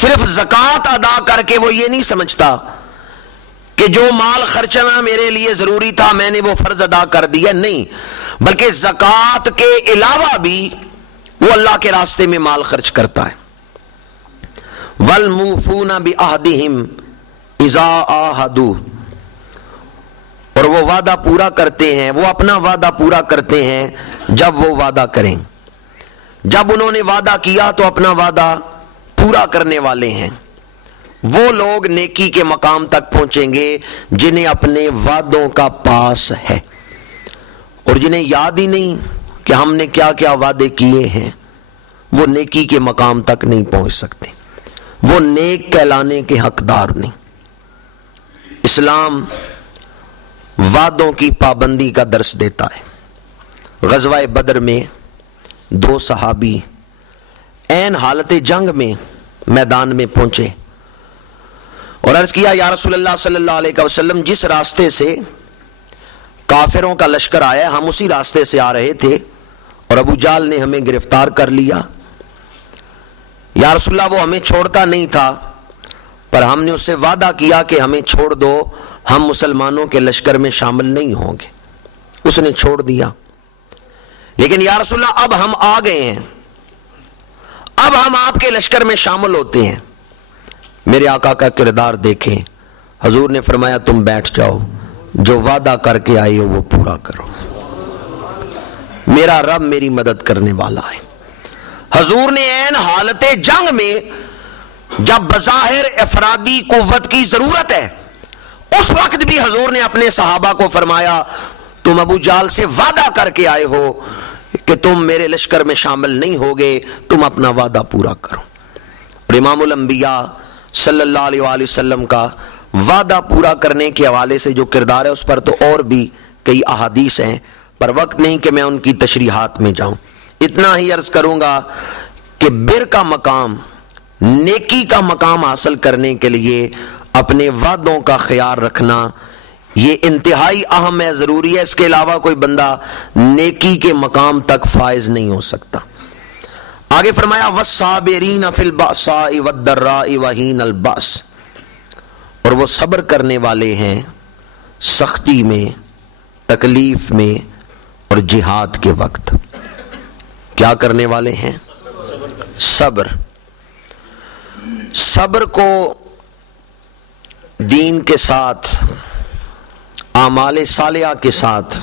صرف زکوٰۃ ادا کر کے وہ یہ نہیں سمجھتا کہ جو مال خرچنا میرے لیے ضروری تھا میں نے وہ فرض ادا کر دیا، نہیں، بلکہ زکوٰۃ کے علاوہ بھی وہ اللہ کے راستے میں مال خرچ کرتا ہے۔ وَالْمُوفُونَ بِعَهْدِهِمْ إِذَا عَاهَدُوا، اور وہ وعدہ پورا کرتے ہیں، وہ اپنا وعدہ پورا کرتے ہیں جب وہ وعدہ کریں، جب انہوں نے وعدہ کیا تو اپنا وعدہ پورا کرنے والے ہیں۔ وہ لوگ نیکی کے مقام تک پہنچیں گے جنہیں اپنے وعدوں کا پاس ہے، اور جنہیں یاد ہی نہیں کہ ہم نے کیا کیا وعدے کیے ہیں، وہ نیکی کے مقام تک نہیں پہنچ سکتے، وہ نیک کہلانے کے حقدار نہیں۔ اسلام وعدوں کی پابندی کا درس دیتا ہے۔ غزوہ بدر میں 2 صحابی عین حالت جنگ میں میدان میں پہنچے اور عرض کیا، یا رسول اللہ صلی اللہ علیہ وسلم، جس راستے سے کافروں کا لشکر آیا ہم اسی راستے سے آ رہے تھے اور ابو جہل نے ہمیں گرفتار کر لیا۔ یا رسول اللہ، وہ ہمیں چھوڑتا نہیں تھا، پر ہم نے اس سے وعدہ کیا کہ ہمیں چھوڑ دو، ہم مسلمانوں کے لشکر میں شامل نہیں ہوں گے۔ اس نے چھوڑ دیا، لیکن یا رسول اللہ اب ہم آ گئے ہیں، اب ہم آپ کے لشکر میں شامل ہوتے ہیں۔ میرے آقا کا کردار دیکھیں، حضور نے فرمایا تم بیٹھ جاؤ، جو وعدہ کر کے آئے ہو وہ پورا کرو، میرا رب میری مدد کرنے والا ہے۔ حضور نے عین حالت جنگ میں جب بظاہر افرادی قوت کی ضرورت ہے اس وقت بھی حضور نے اپنے صحابہ کو فرمایا تم ابو جہل سے وعدہ کر کے آئے ہو کہ تم میرے لشکر میں شامل نہیں ہوگے، تم اپنا وعدہ پورا کرو۔ اور امام الانبیاء صلی اللہ علیہ وآلہ وسلم کا وعدہ پورا کرنے کے حوالے سے جو کردار ہے اس پر تو اور بھی کئی احادیث ہیں، پر وقت نہیں کہ میں ان کی تشریحات میں جاؤں۔ اتنا ہی عرض کروں گا کہ بر کا مقام، نیکی کا مقام حاصل کرنے کے لیے اپنے وعدوں کا خیال رکھنا یہ انتہائی اہم ہے، ضروری ہے۔ اس کے علاوہ کوئی بندہ نیکی کے مقام تک فائز نہیں ہو سکتا۔ آگے فرمایا وَالصَّابِرِينَ فِي الْبَأْسَاءِ وَالضَّرَّاءِ وَحِينَ الْبَأْسِ، اور وہ صبر کرنے والے ہیں سختی میں، تکلیف میں اور جہاد کے وقت۔ کیا کرنے والے ہیں؟ صبر۔ صبر کو دین کے ساتھ، اعمال صالحہ کے ساتھ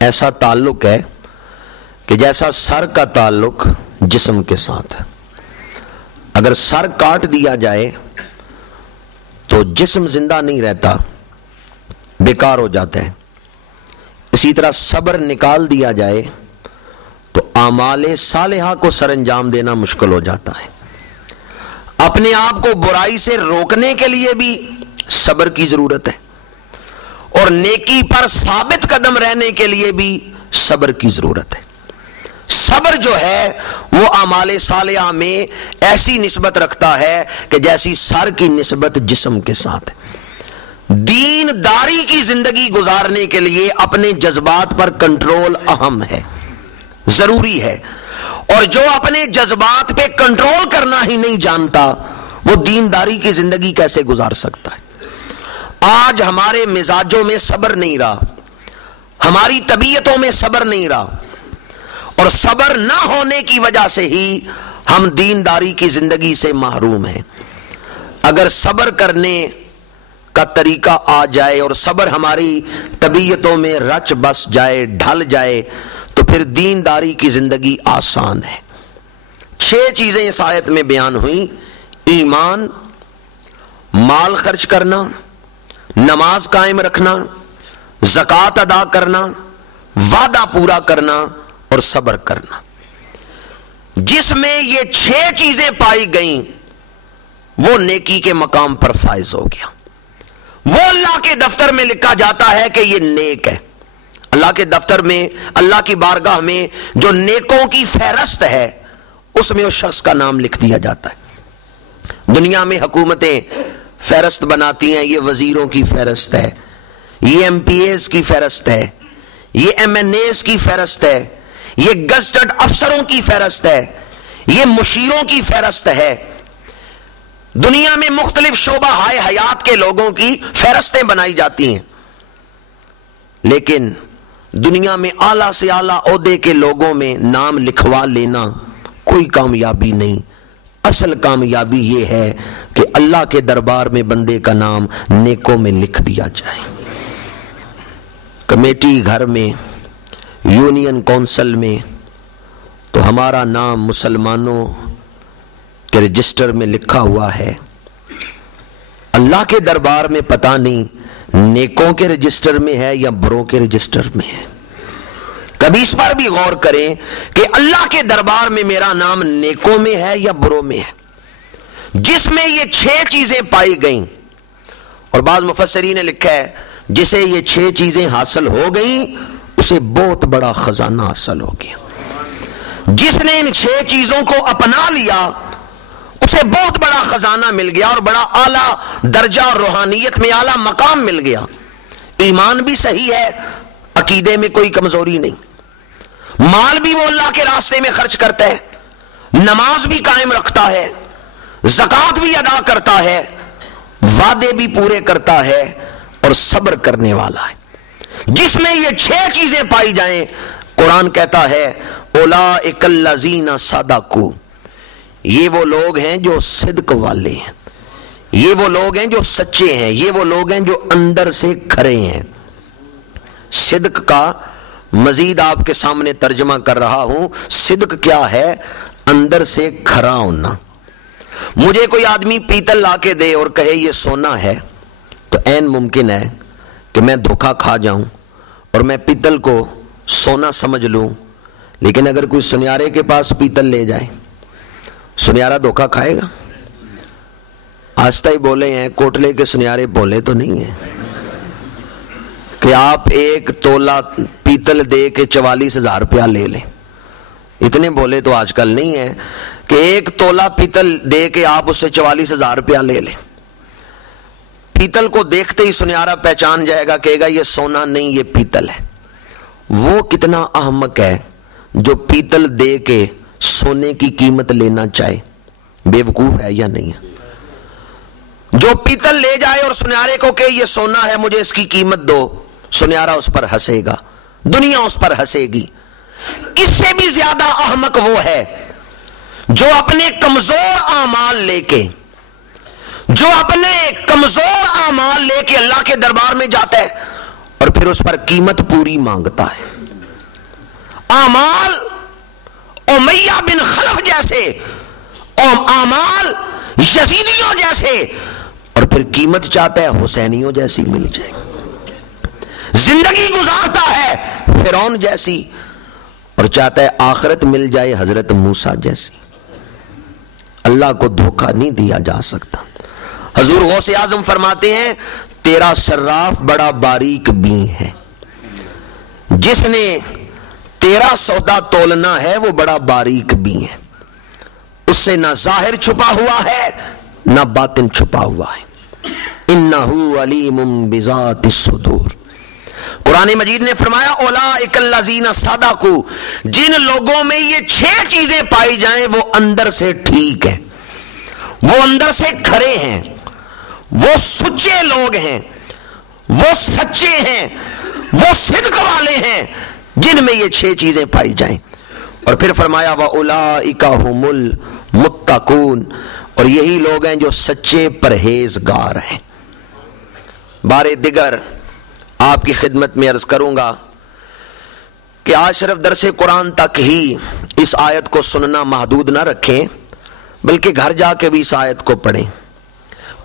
ایسا تعلق ہے کہ جیسا سر کا تعلق جسم کے ساتھ ہے۔ اگر سر کاٹ دیا جائے تو جسم زندہ نہیں رہتا، بیکار ہو جاتا ہے۔ اسی طرح صبر نکال دیا جائے تو اعمال صالحہ کو سر انجام دینا مشکل ہو جاتا ہے۔ اپنے آپ کو برائی سے روکنے کے لیے بھی صبر کی ضرورت ہے، اور نیکی پر ثابت قدم رہنے کے لیے بھی صبر کی ضرورت ہے۔ صبر جو ہے وہ اعمال صالحہ میں ایسی نسبت رکھتا ہے کہ جیسی سر کی نسبت جسم کے ساتھ ہے۔ دین داری کی زندگی گزارنے کے لیے اپنے جذبات پر کنٹرول اہم ہے، ضروری ہے، اور جو اپنے جذبات پہ کنٹرول کرنا ہی نہیں جانتا وہ دینداری کی زندگی کیسے گزار سکتا ہے؟ آج ہمارے مزاجوں میں صبر نہیں رہا، ہماری طبیعتوں میں صبر نہیں رہا، اور صبر نہ ہونے کی وجہ سے ہی ہم دینداری کی زندگی سے محروم ہیں۔ اگر صبر کرنے کا طریقہ آ جائے اور صبر ہماری طبیعتوں میں رچ بس جائے، ڈھل جائے، تو پھر دینداری کی زندگی آسان ہے۔ 6 چیزیں اس آیت میں بیان ہوئیں: ایمان، مال خرچ کرنا، نماز قائم رکھنا، زکوٰۃ ادا کرنا، وعدہ پورا کرنا اور صبر کرنا۔ جس میں یہ 6 چیزیں پائی گئیں وہ نیکی کے مقام پر فائز ہو گیا، وہ اللہ کے دفتر میں لکھا جاتا ہے کہ یہ نیک ہے۔ اللہ کے دفتر میں، اللہ کی بارگاہ میں جو نیکوں کی فہرست ہے اس میں اس شخص کا نام لکھ دیا جاتا ہے۔ دنیا میں حکومتیں فہرست بناتی ہیں، یہ وزیروں کی فہرست ہے، یہ ایم پی ایز کی فہرست ہے، یہ ایم این ایز کی فہرست ہے، یہ گزٹڈ افسروں کی فہرست ہے، یہ مشیروں کی فہرست ہے۔ دنیا میں مختلف شعبہ ہائے حیات کے لوگوں کی فہرستیں بنائی جاتی ہیں، لیکن دنیا میں اعلیٰ سے اعلیٰ عہدے کے لوگوں میں نام لکھوا لینا کوئی کامیابی نہیں۔ اصل کامیابی یہ ہے کہ اللہ کے دربار میں بندے کا نام نیکوں میں لکھ دیا جائے۔ کمیٹی گھر میں، یونین کونسل میں تو ہمارا نام مسلمانوں کے رجسٹر میں لکھا ہوا ہے، اللہ کے دربار میں پتہ نہیں نیکوں کے رجسٹر میں ہے یا بروں کے رجسٹر میں ہے۔ کبھی اس پر بھی غور کریں کہ اللہ کے دربار میں میرا نام نیکوں میں ہے یا بروں میں ہے۔ جس میں یہ 6 چیزیں پائی گئیں، اور بعض مفسرین نے لکھا ہے جسے یہ 6 چیزیں حاصل ہو گئیں اسے بہت بڑا خزانہ حاصل ہو گیا۔ جس نے ان 6 چیزوں کو اپنا لیا اسے بہت بڑا خزانہ مل گیا، اور بڑا اعلیٰ درجہ اور روحانیت میں اعلیٰ مقام مل گیا۔ ایمان بھی صحیح ہے، عقیدے میں کوئی کمزوری نہیں، مال بھی وہ اللہ کے راستے میں خرچ کرتا ہے، نماز بھی قائم رکھتا ہے، زکوٰۃ بھی ادا کرتا ہے، وعدے بھی پورے کرتا ہے، اور صبر کرنے والا ہے۔ جس میں یہ 6 چیزیں پائی جائیں، قرآن کہتا ہے اولئک الذین صدقوا، یہ وہ لوگ ہیں جو صدق والے ہیں، یہ وہ لوگ ہیں جو سچے ہیں، یہ وہ لوگ ہیں جو اندر سے کھرے ہیں۔ صدق کا مزید آپ کے سامنے ترجمہ کر رہا ہوں۔ صدق کیا ہے؟ اندر سے کھرا ہونا۔ مجھے کوئی آدمی پیتل لا کے دے اور کہے یہ سونا ہے تو عین ممکن ہے کہ میں دھوکا کھا جاؤں اور میں پیتل کو سونا سمجھ لوں، لیکن اگر کوئی سنیارے کے پاس پیتل لے جائے، سنیارا دھوکا کھائے گا؟ آہستہ ہی بولے ہیں، کوٹلے کے سنیارے بولے تو نہیں ہیں کہ آپ 1 تولہ پیتل دے کے 44,000 روپیہ لے لیں۔ اتنے بولے تو آج کل نہیں ہے کہ 1 تولہ پیتل دے کے آپ اس سے 44,000 روپیہ لے لیں۔ پیتل کو دیکھتے ہی سنیارا پہچان جائے گا، کہے گا یہ سونا نہیں، یہ پیتل ہے۔ وہ کتنا احمق ہے جو پیتل دے کے سونے کی قیمت لینا چاہے، بے وقوف ہے یا نہیں ہے؟ جو پیتل لے جائے اور سنیارے کو کہ یہ سونا ہے مجھے اس کی قیمت دو، سنیارا اس پر ہنسے گا، دنیا اس پر ہنسے گی۔ اس سے بھی زیادہ احمق وہ ہے جو اپنے کمزور اعمال لے کے اللہ کے دربار میں جاتا ہے اور پھر اس پر قیمت پوری مانگتا ہے۔ اعمال امیہ بن خلف جیسے، اعمال یزیدیوں جیسے، اور پھر قیمت چاہتا ہے حسینیوں جیسی مل جائے۔ زندگی گزارتا ہے فرعون جیسی اور چاہتا ہے آخرت مل جائے حضرت موسیٰ جیسی۔ اللہ کو دھوکہ نہیں دیا جا سکتا۔ حضور غوث اعظم فرماتے ہیں تیرا صراف بڑا باریک بین ہے، جس نے تیرا سودا تولنا ہے وہ بڑا باریک بین ہے، اس سے نہ ظاہر چھپا ہوا ہے نہ باطن چھپا ہوا ہے۔ انہ علیم بذات الصدور۔ قرآن مجید نے فرمایا اولئک الذین صدقوا، جن لوگوں میں یہ 6 چیزیں پائی جائیں وہ اندر سے ٹھیک ہیں، وہ اندر سے کھرے ہیں، وہ سچے لوگ ہیں، وہ سچے ہیں، وہ صدق والے ہیں، جن میں یہ 6 چیزیں پائی جائیں۔ اور پھر فرمایا وَأُولَئِكَ هُمُ الْمُتَّقُونَ، اور یہی لوگ ہیں جو سچے پرہیزگار ہیں۔ بار دیگر آپ کی خدمت میں عرض کروں گا کہ آج صرف درس قرآن تک ہی اس آیت کو سننا محدود نہ رکھیں، بلکہ گھر جا کے بھی اس آیت کو پڑھیں۔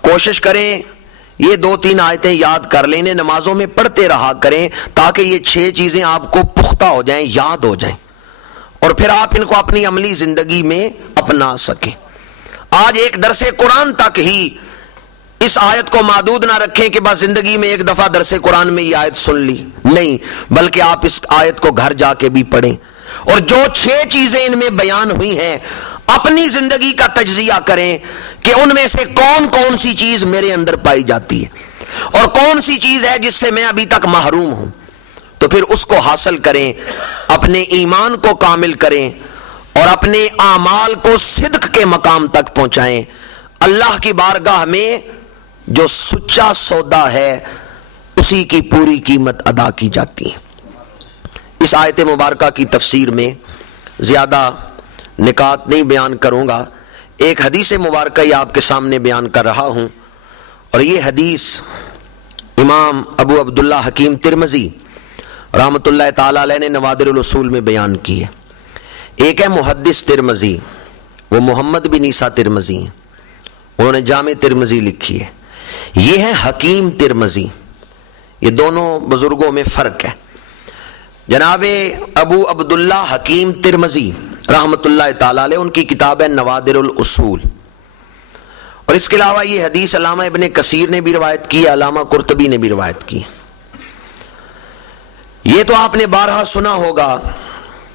کوشش کریں یہ 2-3 آیتیں یاد کر لیں، نمازوں میں پڑھتے رہا کریں تاکہ یہ 6 چیزیں آپ کو پختہ ہو جائیں، یاد ہو جائیں، اور پھر آپ ان کو اپنی عملی زندگی میں اپنا سکیں۔ آج ایک درس قرآن تک ہی اس آیت کو محدود نہ رکھیں کہ بس زندگی میں ایک دفعہ درس قرآن میں یہ آیت سن لی، نہیں، بلکہ آپ اس آیت کو گھر جا کے بھی پڑھیں، اور جو 6 چیزیں ان میں بیان ہوئی ہیں اپنی زندگی کا تجزیہ کریں کہ ان میں سے کون کون سی چیز میرے اندر پائی جاتی ہے اور کون سی چیز ہے جس سے میں ابھی تک محروم ہوں، تو پھر اس کو حاصل کریں، اپنے ایمان کو کامل کریں اور اپنے اعمال کو صدق کے مقام تک پہنچائیں۔ اللہ کی بارگاہ میں جو سچا سودا ہے اسی کی پوری قیمت ادا کی جاتی ہے۔ اس آیت مبارکہ کی تفسیر میں زیادہ نکات نہیں بیان کروں گا، ایک حدیث مبارکہ ہی آپ کے سامنے بیان کر رہا ہوں، اور یہ حدیث امام ابو عبداللہ حکیم ترمذی رحمۃ اللہ تعالی علیہ نے نوادر الاصول میں بیان کی ہے۔ ایک ہے محدث ترمذی، وہ محمد بن عیسیٰ ترمذی ہیں، انہوں نے جامع ترمذی لکھی ہے۔ یہ ہے حکیم ترمذی، یہ دونوں بزرگوں میں فرق ہے۔ جناب ابو عبداللہ حکیم ترمذی رحمۃ اللہ تعالی علیہ، ان کی کتاب ہے نوادر الاصول، اور اس کے علاوہ یہ حدیث علامہ ابن کثیر نے بھی روایت کی ہے، علامہ قرطبی نے بھی روایت کی ہے۔ یہ تو آپ نے بارہا سنا ہوگا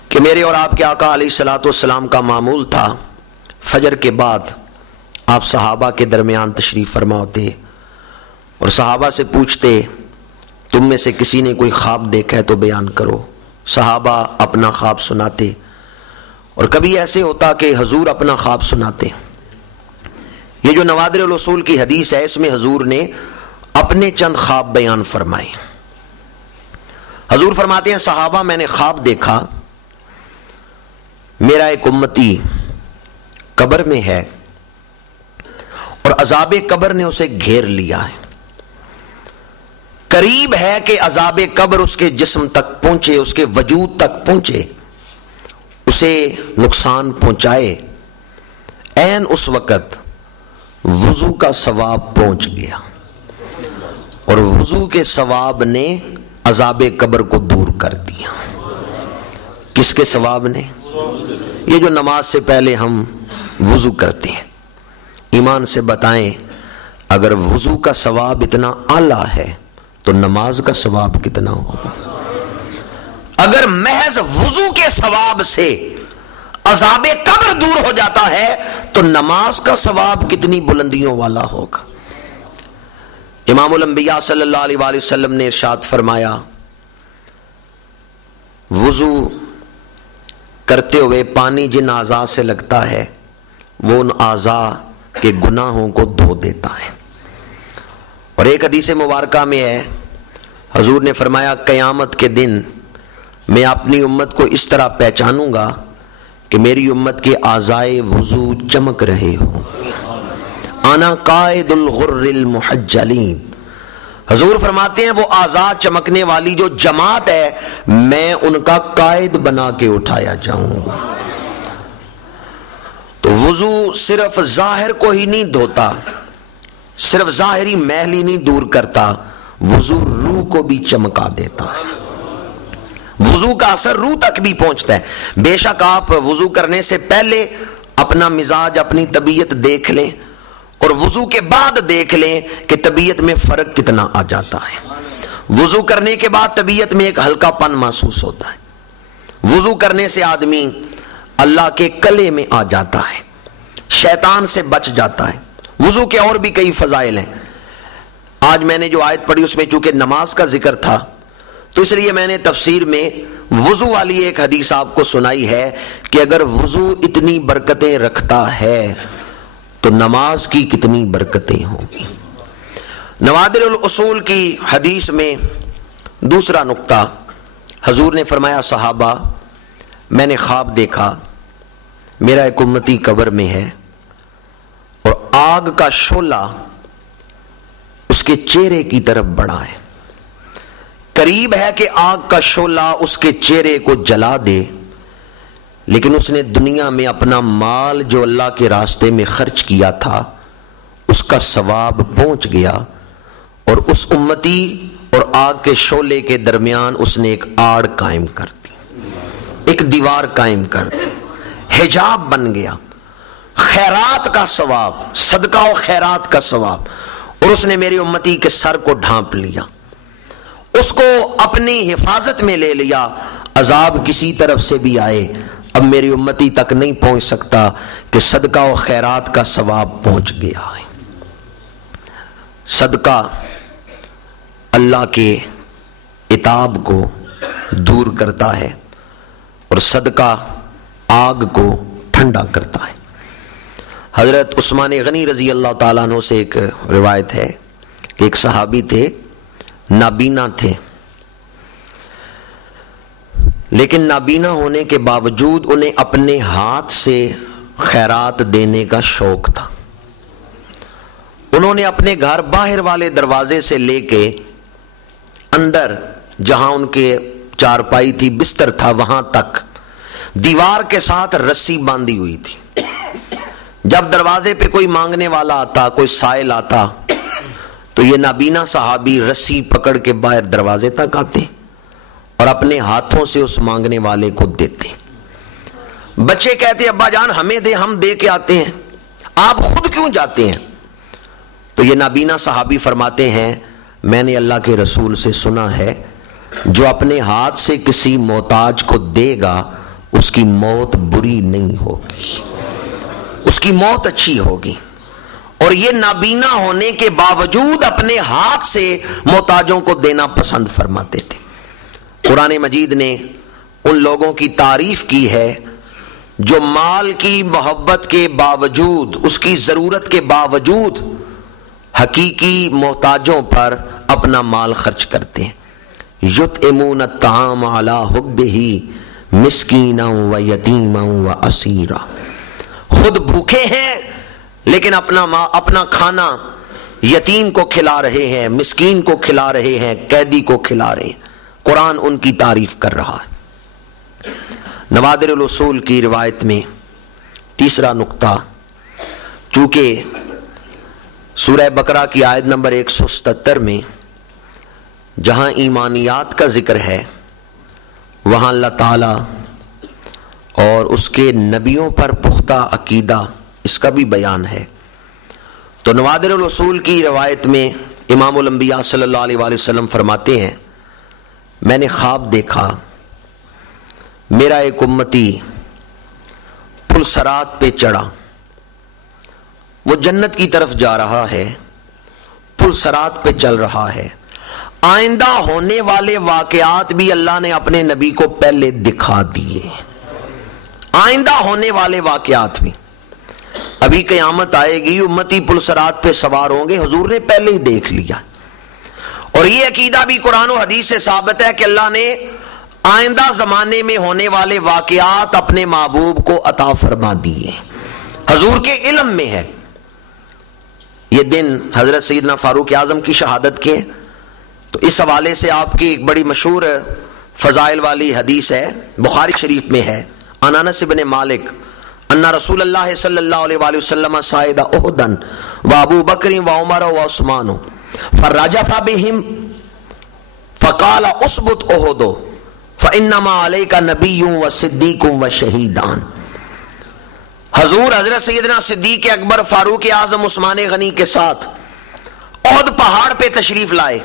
کہ میرے اور آپ کے آقا علیہ الصلوۃ والسلام کا معمول تھا فجر کے بعد آپ صحابہ کے درمیان تشریف فرما ہوتے اور صحابہ سے پوچھتے تم میں سے کسی نے کوئی خواب دیکھا ہے تو بیان کرو۔ صحابہ اپنا خواب سناتے، اور کبھی ایسے ہوتا کہ حضور اپنا خواب سناتے۔ یہ جو نوادر الاصول کی حدیث ہے اس میں حضور نے اپنے چند خواب بیان فرمائے۔ حضور فرماتے ہیں صحابہ میں نے خواب دیکھا، میرا ایک امتی قبر میں ہے اور عذاب قبر نے اسے گھیر لیا ہے، قریب ہے کہ عذاب قبر اس کے جسم تک پہنچے، اس کے وجود تک پہنچے، اسے نقصان پہنچائے۔ عین اس وقت وضو کا ثواب پہنچ گیا، اور وضو کے ثواب نے عذاب قبر کو دور کر دیا۔ کس کے ثواب نے؟ یہ جو نماز سے پہلے ہم وضو کرتے ہیں، ایمان سے بتائیں اگر وضو کا ثواب اتنا اعلیٰ ہے تو نماز کا ثواب کتنا ہوگا؟ اگر محض وضو کے ثواب سے عذاب قبر دور ہو جاتا ہے تو نماز کا ثواب کتنی بلندیوں والا ہوگا۔ امام الانبیاء صلی اللہ علیہ وآلہ وسلم نے ارشاد فرمایا وضو کرتے ہوئے پانی جن اعضاء سے لگتا ہے وہ ان اعضاء کے گناہوں کو دھو دیتا ہے۔ اور ایک حدیث مبارکہ میں ہے حضور نے فرمایا قیامت کے دن میں اپنی امت کو اس طرح پہچانوں گا کہ میری امت کے اعضائے وضو چمک رہے ہوں۔ انا قائد الغر المحجلین، حضور فرماتے ہیں وہ اعضاء چمکنے والی جو جماعت ہے میں ان کا قائد بنا کے اٹھایا جاؤں گا۔ تو وضو صرف ظاہر کو ہی نہیں دھوتا، صرف ظاہری میل ہی نہیں دور کرتا، وضو روح کو بھی چمکا دیتا ہے۔ وضو کا اثر روح تک بھی پہنچتا ہے۔ بے شک آپ وضو کرنے سے پہلے اپنا مزاج، اپنی طبیعت دیکھ لیں، اور وضو کے بعد دیکھ لیں کہ طبیعت میں فرق کتنا آ جاتا ہے۔ وضو کرنے کے بعد طبیعت میں ایک ہلکا پن محسوس ہوتا ہے۔ وضو کرنے سے آدمی اللہ کے کلے میں آ جاتا ہے، شیطان سے بچ جاتا ہے۔ وضو کے اور بھی کئی فضائل ہیں۔ آج میں نے جو آیت پڑھی اس میں چونکہ نماز کا ذکر تھا تو اس لیے میں نے تفسیر میں وضو والی ایک حدیث آپ کو سنائی ہے کہ اگر وضو اتنی برکتیں رکھتا ہے تو نماز کی کتنی برکتیں ہوں گی۔ نوادر الاصول کی حدیث میں دوسرا نقطہ حضور نے فرمایا صحابہ میں نے خواب دیکھا میرا ایک امتی قبر میں ہے اور آگ کا شعلہ اس کے چہرے کی طرف بڑھا ہے، قریب ہے کہ آگ کا شعلہ اس کے چہرے کو جلا دے، لیکن اس نے دنیا میں اپنا مال جو اللہ کے راستے میں خرچ کیا تھا اس کا ثواب پہنچ گیا، اور اس امتی اور آگ کے شعلے کے درمیان اس نے ایک آڑ قائم کر دی، ایک دیوار قائم کر دی، حجاب بن گیا، خیرات کا ثواب، صدقہ و خیرات کا ثواب، اور اس نے میری امتی کے سر کو ڈھانپ لیا، اس کو اپنی حفاظت میں لے لیا، عذاب کسی طرف سے بھی آئے اب میری امتی تک نہیں پہنچ سکتا کہ صدقہ و خیرات کا ثواب پہنچ گیا ہے۔ صدقہ اللہ کے عتاب کو دور کرتا ہے اور صدقہ آگ کو ٹھنڈا کرتا ہے۔ حضرت عثمان غنی رضی اللہ تعالیٰ عنہ سے ایک روایت ہے کہ ایک صحابی تھے، نابینا تھے، لیکن نابینا ہونے کے باوجود انہیں اپنے ہاتھ سے خیرات دینے کا شوق تھا۔ انہوں نے اپنے گھر باہر والے دروازے سے لے کے اندر جہاں ان کے چارپائی تھی، بستر تھا، وہاں تک دیوار کے ساتھ رسی باندھی ہوئی تھی۔ جب دروازے پہ کوئی مانگنے والا آتا، کوئی سائل آتا، تو یہ نابینا صحابی رسی پکڑ کے باہر دروازے تک آتے اور اپنے ہاتھوں سے اس مانگنے والے کو دیتے۔ بچے کہتے ابا جان ہمیں دے، ہم دے کے آتے ہیں، آپ خود کیوں جاتے ہیں؟ تو یہ نابینا صحابی فرماتے ہیں میں نے اللہ کے رسول سے سنا ہے جو اپنے ہاتھ سے کسی محتاج کو دے گا اس کی موت بری نہیں ہوگی، اس کی موت اچھی ہوگی۔ اور یہ نابینا ہونے کے باوجود اپنے ہاتھ سے محتاجوں کو دینا پسند فرماتے تھے۔ قرآن مجید نے ان لوگوں کی تعریف کی ہے جو مال کی محبت کے باوجود، اس کی ضرورت کے باوجود حقیقی محتاجوں پر اپنا مال خرچ کرتے ہیں۔ یطعمون الطعام علی حبہ مسکینا و یتیما و اسیرا، خود بھوکے ہیں لیکن اپنا کھانا یتیم کو کھلا رہے ہیں، مسکین کو کھلا رہے ہیں، قیدی کو کھلا رہے ہیں۔ قرآن ان کی تعریف کر رہا ہے۔ نوادر الاصول کی روایت میں تیسرا نقطہ، چونکہ سورہ بقرہ کی آیت نمبر 177 میں جہاں ایمانیات کا ذکر ہے وہاں اللہ تعالی اور اس کے نبیوں پر پختہ عقیدہ اس کا بھی بیان ہے۔ تو نوادر الاصول کی روایت میں امام الانبیاء صلی اللہ علیہ وآلہ وسلم فرماتے ہیں میں نے خواب دیکھا میرا ایک امتی پل صراط پہ چڑھا، وہ جنت کی طرف جا رہا ہے، پل صراط پہ چل رہا ہے۔ آئندہ ہونے والے واقعات بھی اللہ نے اپنے نبی کو پہلے دکھا دیے، آئندہ ہونے والے واقعات بھی۔ ابھی قیامت آئے گی، امتی پل صراط پہ سوار ہوں گے، حضور نے پہلے ہی دیکھ لیا۔ اور یہ عقیدہ بھی قرآن و حدیث سے ثابت ہے کہ اللہ نے آئندہ زمانے میں ہونے والے واقعات اپنے محبوب کو عطا فرما دیے، حضور کے علم میں ہے۔ یہ دن حضرت سیدنا فاروق اعظم کی شہادت کے، تو اس حوالے سے آپ کی ایک بڑی مشہور فضائل والی حدیث ہے، بخاری شریف میں ہے، عن انس بن مالک ان رسول اللہ صلی اللہ علیہ وآلہ وسلم صعد احدا وابو بکر وعمر وعثمان فرجف بهم فقال اثبت احد فانما عليك نبي وصديق وشهيدان۔ حضور حضرت سیدنا صدیق اکبر، فاروق اعظم، عثمان غنی کے ساتھ احد پہاڑ پہ تشریف لائے۔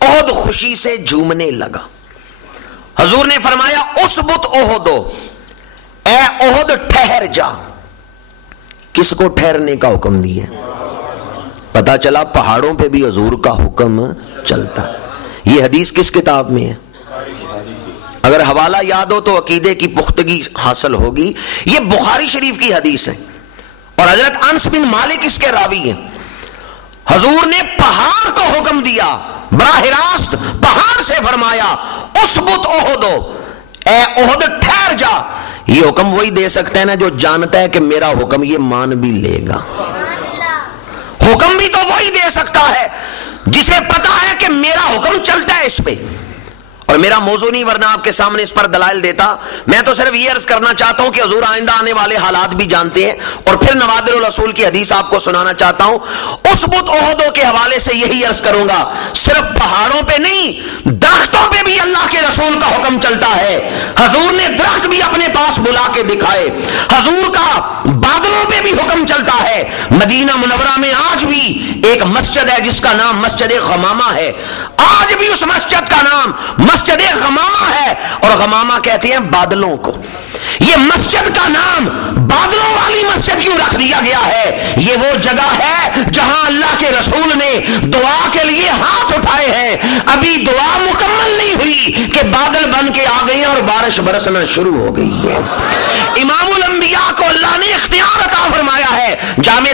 احد خوشی سے جھومنے لگا۔ حضور نے فرمایا اثبت احد، اے احد ٹھہر جا۔ کس کو ٹھہرنے کا حکم دیا؟ پتا چلا پہاڑوں پہ بھی حضور کا حکم چلتا۔ یہ حدیث کس کتاب میں ہے؟ اگر حوالہ یاد ہو تو عقیدے کی پختگی حاصل ہوگی۔ یہ بخاری شریف کی حدیث ہے اور حضرت انس بن مالک اس کے راوی ہیں۔ حضور نے پہاڑ کو حکم دیا، براہ راست پہاڑ سے فرمایا اثبت احد، اے احد ٹھہر جا۔ یہ حکم وہی دے سکتا ہے نا جو جانتا ہے کہ میرا حکم یہ مان بھی لے گا۔ حکم بھی تو وہی دے سکتا ہے جسے پتا ہے کہ میرا حکم چلتا ہے اس پہ۔ اور میرا موضوع نہیں ورنہ آپ کے سامنے اس پر دلائل دیتا، میں تو صرف یہ عرض کرنا چاہتا ہوں کہ حضور آئندہ آنے والے حالات بھی جانتے ہیں، اور پھر نوادر الاصول کی حدیث آپ کو سنانا چاہتا ہوں۔ اثبت احد کے حوالے سے یہی عرض کروں گا، صرف پہاڑوں پہ نہیں، درختوں پہ بھی اللہ کے رسول کا حکم چلتا ہے۔ حضور نے درخت بھی اپنے پاس بلا کے دکھائے، حضور کا بادلوں پہ بھی حکم چلتا ہے۔ مدینہ منورہ میں آج بھی ایک مسجد ہے جس کا نام مسجد غمامہ ہے، آج بھی اس مسجد کا نام مسجد غمامہ ہے، اور غمامہ کہتے ہیں بادلوں کو۔ یہ مسجد کا نام بادلوں والی مسجد کیوں رکھ دیا گیا ہے؟ یہ وہ جگہ ہے جہاں اللہ کے رسول نے دعا کے لیے ہاتھ اٹھائے ہیں۔ ابھی دعا مکمل نہیں ہوئی کہ بادل بن کے آ گئے اور بارش بارش برسنا شروع ہو گئی ہے۔ امام الانبیاء کو اللہ نے اختیار عطا فرمایا ہے، جامع